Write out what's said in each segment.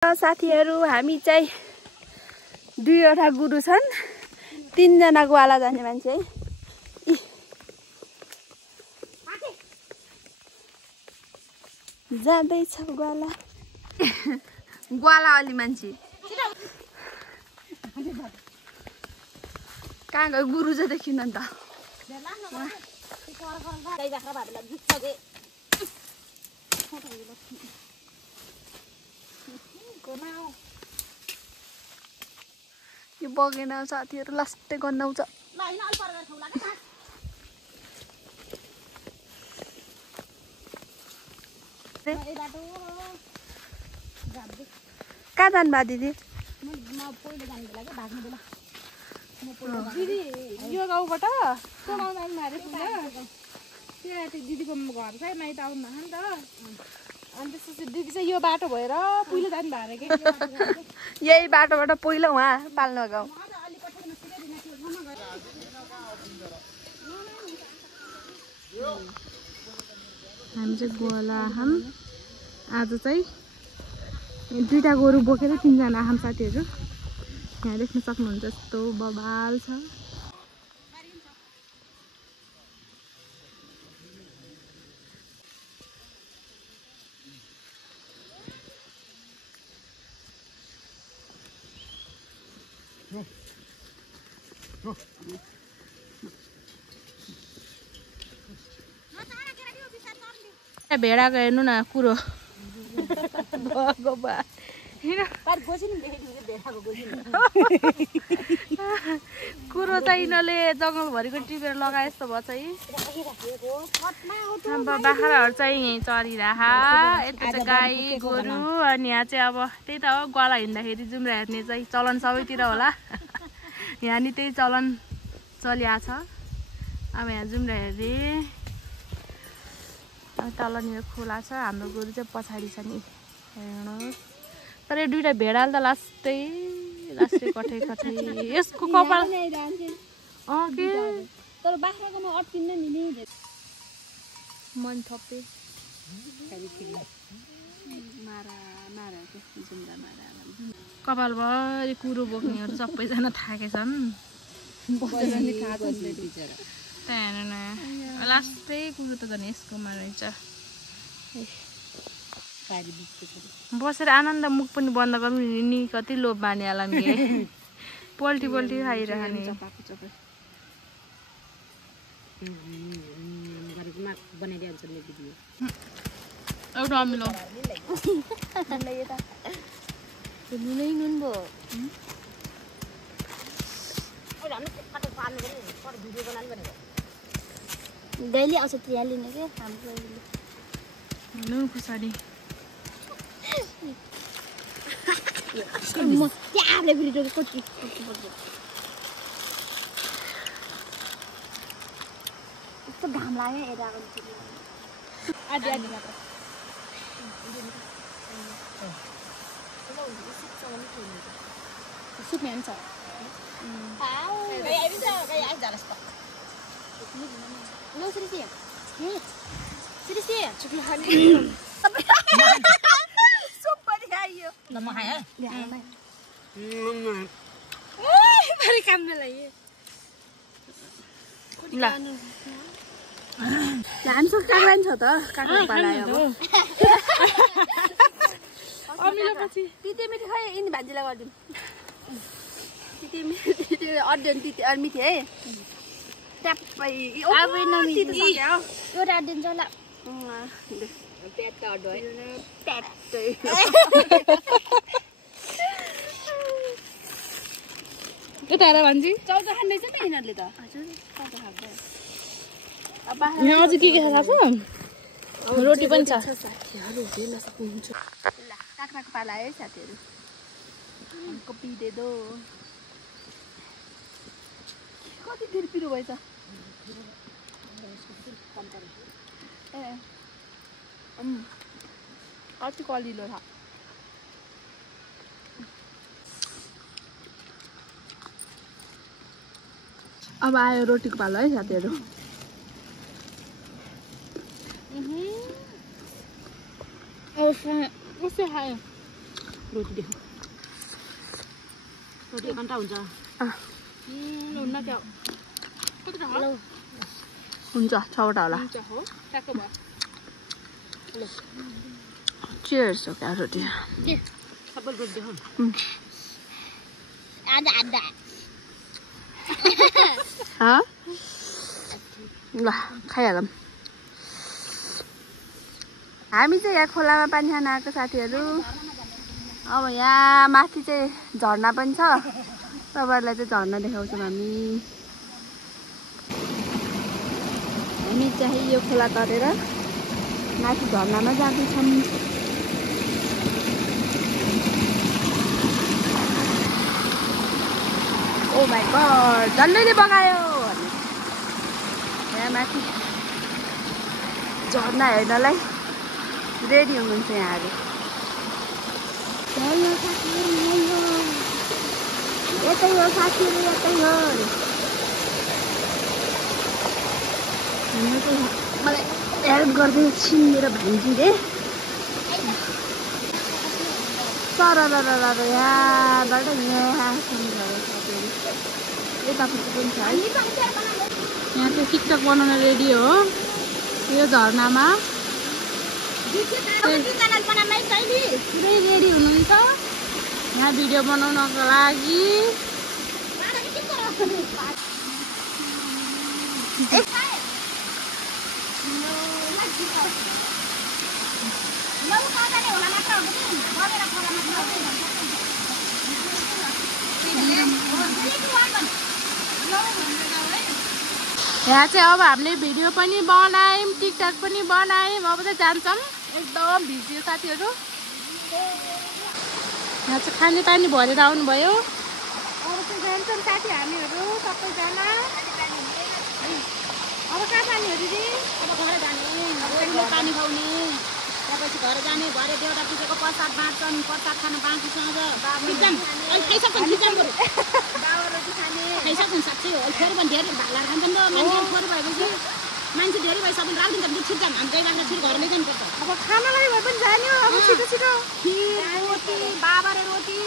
साथीहरु हामी चाहिँ दुईवटा गुरु छन्, 3 जना ग्वाला जाने मान्छे है। जाँदैछ ग्वाला ग्वाला अलि मान्छे कहाँ गयो गुरु चाहिँ देखिन नि त। यो बगेन साथीहरु लास्टै गन्नाउँछ। कहाँ जानु भयो दिदी? दिदी यो गाउँबाट सोनाउ जानु मारे त्यहाँ दिदीको घर चाहिँ माइत आउनु भएको नि त। अनि त्यसपछि दिदी चाहिँ यो बाटो भएर पहिलो जानु भएको के यही बाटोबाट पहिलो उहाँ पाल्न गाउँ। हामी चाहिँ गोला आहाम आज चाहिँ 2टा गोरु बोकेर 3 जना आहाम साथीहरु यहाँ देख्न सक्नुहुन्छ। यस्तो बबाल छ। भेडाको हेर्नु न कुरो कुरो चाहिँ यिनीहरूले जङ्गलभरिको टिपेर लगाए जस्तो भयो चाहिँ। बाख्राहरू चाहिँ यहीँ चरिरह, यता चाहिँ गाई गोरु, अनि यहाँ चाहिँ अब त्यही त हो ग्वाला हिँड्दाखेरि जुम्रा हेर्ने चाहिँ चलन सबैतिर होला। यहाँ नि त्यही चलन चलिरहेछ। अब यहाँ जुम्रा हेर्ने तलनिर खोला छ, हाम्रो गोरु चाहिँ पछाडि छ नि हेर्नुहोस्। तर यो 2टा भेडाले त लास्टै कठै यसको कपाल के तर बाख्राकोमा अट्किन्न नि नि मन थपे कपालभरि कुरो बोक्नेहरू सबैजना थाकेछन्। त्यहाँ हेर्नु न लास्टै कुरो त झन् यसकोमा रहेछ। बसेर आनन्द मुख पनि बन्द गर्नु नि कति लोभ बानी होला नि पल्टी खाइरहने। एउटा अमिलो नुन भयो। डेली आउँछ त्यहाँ लिने के हाम्रो खुसारी त्यहाँले फेरि कति यस्तो घाम लाग्यो यता सुत्ने हुन्छ। हामीसँग काग्रान छ त काग्रा पालायो अमिलो पछि तिते मिठी खै यिनी भान्जीलाई गरिदिउँ। तिते मिठी अड्डेन तिते मिठी है ट्याप्पै एउटा अड्डिन्छ होला यता हेर भान्जी चौधो खाँदैछ नि यिनीहरूले त। हजुर चौधो खाँदै यहाँ अझ के थाहा छ? रोटी पनि छ। साथीहरू हेर्न सक्नुहुन्छ। ल काँक्राको पाला है साथीहरू पिदे दो कति धेरै पिरो भएछ। ए कति कलिलो छ। अब आयो रोटीको पालो है साथीहरू। कसै खायो रोटी देखो रोटी घन्टा हुन्छ हुन्न क्या हुन्छ 6वटा होला चियर्स हो क्या रोटी सबै रोटी देखो ल खाइहालौँ हामी चाहिँ यहाँ खोलामा पानी खान आएको साथीहरू अब यहाँ माथि चाहिँ झर्ना पनि छ तपाईँहरूलाई चाहिँ झर्ना देखाउँछौँ हामी चाहिँ यो खोला तरेर माथि झर्नामा जाँदैछौँ ओ माई गड झन्डैले बगायो यहाँ माथि झर्ना हेर्नलाई रेडी हुनुहुन्छ यहाँहरू यतै हो साथीहरू यतै हो मलाई हेल्प गर्दै छिन् मेरो भान्जीले तर यहाँबाट यहाँसम्म गयो साथीहरू यतापट्टि पनि छ है यहाँ चाहिँ टिकटक बनाउन रेडी हो यो झर्नामा पुरै रेडी हुनुहुन्छ यहाँ भिडियो बनाउनको लागि यहाँ चाहिँ अब हामीले भिडियो पनि बनायौँ टिकटक पनि बनायौँ अब चाहिँ जान्छौँ एकदम भिजियो साथीहरू यहाँ चाहिँ खाने पानी भरेर आउनुभयो अब चाहिँ जान्छौँ साथी हामीहरू सबैजना अब कहाँ जाने हो दिदी अब घर जाने पानी खुवाउने त्यसपछि घर जाने भरे देउता पुजेको प्रसाद बाँड्छन् प्रसाद खान बाँकी छ खाइसक्छन् खाइसक्छन् साँच्चै हो फेरि पनि धेरै भाला खान्छन् त मान्छे थोरै भएपछि मान्छे धेरै भएपछि पनि राख्दिन्छ नि छिट्छन् हामी गइ राख्दा छिटो घर लैजानुपर्छ अब खानालाई भए पनि जान्यो अब छिटो छिटो खिर रोटी बाबारे रोटी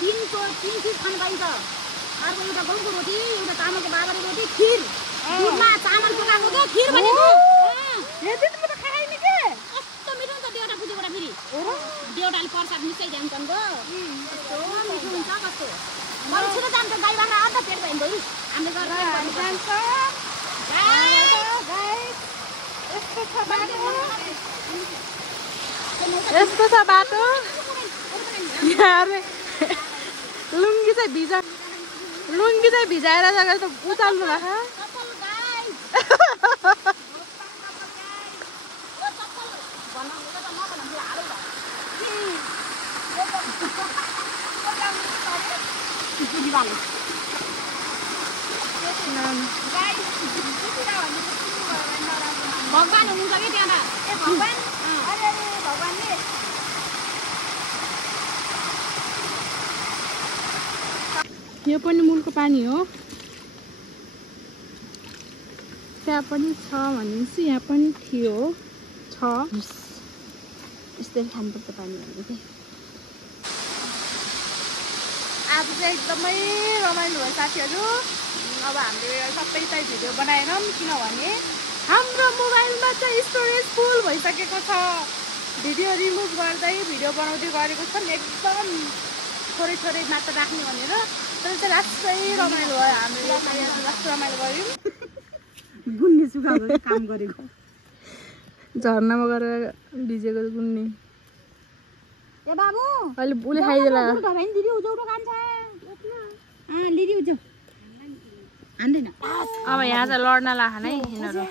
तीन चिज खानु पाइन्छ अर्को एउटा गहुँको रोटी एउटा चामलको बाबारे रोटी खिर दुधमा चामल पकाएको क्या खिर भनेको कस्तो मिठो हुन्छ देउटा पुजेबाट फेरि देउटाले प्रसाद मिसाइ जान्छन् गो कस्तो मिठो हुन्छ कस्तो बरु छिटो जान्छ गाई बाख्रा अझ पेट भयो भने हामीले यस्तो छ बाटो लुङ्गी चाहिँ भिजाएर जग्गा त उचाल्नु भएको भगवान हुनुहुन्छ कि त्यहाँ भगवानले यो पनि मूलको पानी हो त्यहाँ पनि छ भनेपछि यहाँ पनि थियो छ यस्तै खानुपर्छ पानी भनेको चाहिँ आज चाहिँ एकदमै रमाइलो भयो साथीहरू अब हामीले सबै चाहिँ भिडियो बनाएनौँ किनभने हाम्रो मोबाइलमा चाहिँ स्टोरेज फुल भइसकेको छ भिडियो रिमुभ गर्दै भिडियो बनाउँदै गरेको छन् एकदम थोरै मात्र राख्ने भनेर तर चाहिँ लास्टै रमाइलो भयो हामीले लास्ट रमाइलो गऱ्यौँ गुन्ने सुकाएको काम गरेको झर्नामा गएर भिजेको गुन्ने ए बाबु अहिले उसले खाइदेला दिदी उजौरो खान्छ लिदी उजौ हान्दैन अब यहाँ चाहिँ लड्न लाग्छ है यिनीहरू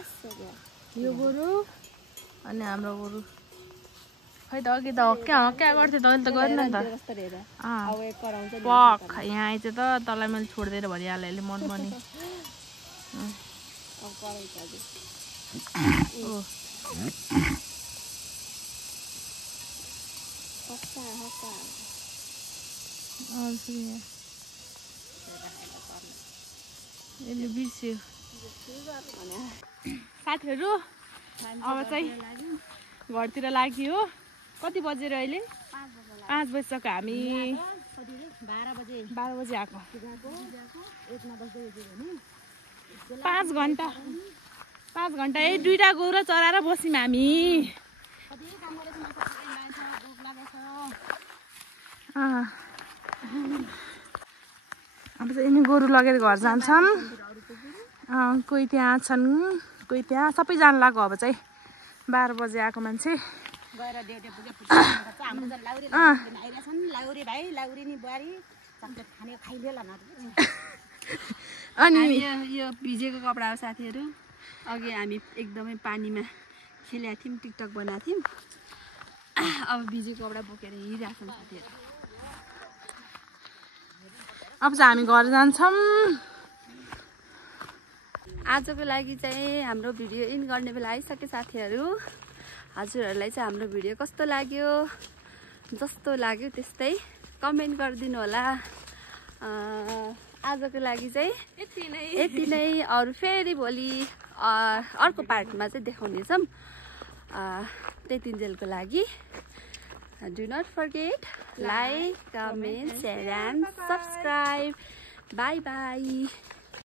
यो गोरु अनि हाम्रो गोरु खै त अघि त हक्क्या गर्थ्यो त अहिले त गर्न त पख यहाँ आइज त तँलाई मैले छोडिदिएर भनिहालेँ अहिले मन पनि यसले बिर्स्यो साथीहरू अब चाहिँ घरतिर लाग्यो हो कति बजेर अहिले 5 बजे 5 बजिसक्यो हामी 12 12 बजी बजे आएको 1मा बस्दै भने 5 घन्टा 5 घन्टा यही 2टा गोरु चराएर बस्यौँ हामी कति काम गरेको मान्छे खाइन्छ भोक लागेछ अब चाहिँ यिनी गोरु लगेर घर जान्छन् कोही त्यहाँ छन् कोही त्यहाँ सबैजना लाग्यो अब चाहिँ 12 बजे आएको मान्छे गएर देउटे पूजा पुजा गर्छ हाम्रो त लाउरी आइरहेछन् लाउरी भाइ लाउरी नि बुहारी चक्लेट खाने खाइदेला न अनि यो भिजेको कपडा हो साथीहरू अघि हामी एकदमै पानीमा खेलेका थियौँ टिकटक बनाएको थियौँ अब भिजेको कपडा बोकेर हिँडिरहेको छौँ साथीहरू अब चाहिँ हामी घर जान्छौँ आजको लागि चाहिँ हाम्रो भिडियो इन गर्ने बेला आइसक्यो साथीहरू हजुरहरूलाई चाहिँ हाम्रो भिडियो कस्तो लाग्यो जस्तो लाग्यो त्यस्तै कमेन्ट गरिदिनु होला आजको लागि चाहिँ यति नै अरू फेरि भोलि अर्को पार्टमा चाहिँ देखाउनेछौँ त्यतिन्जेलको लागि do not forget like comment share and subscribe bye by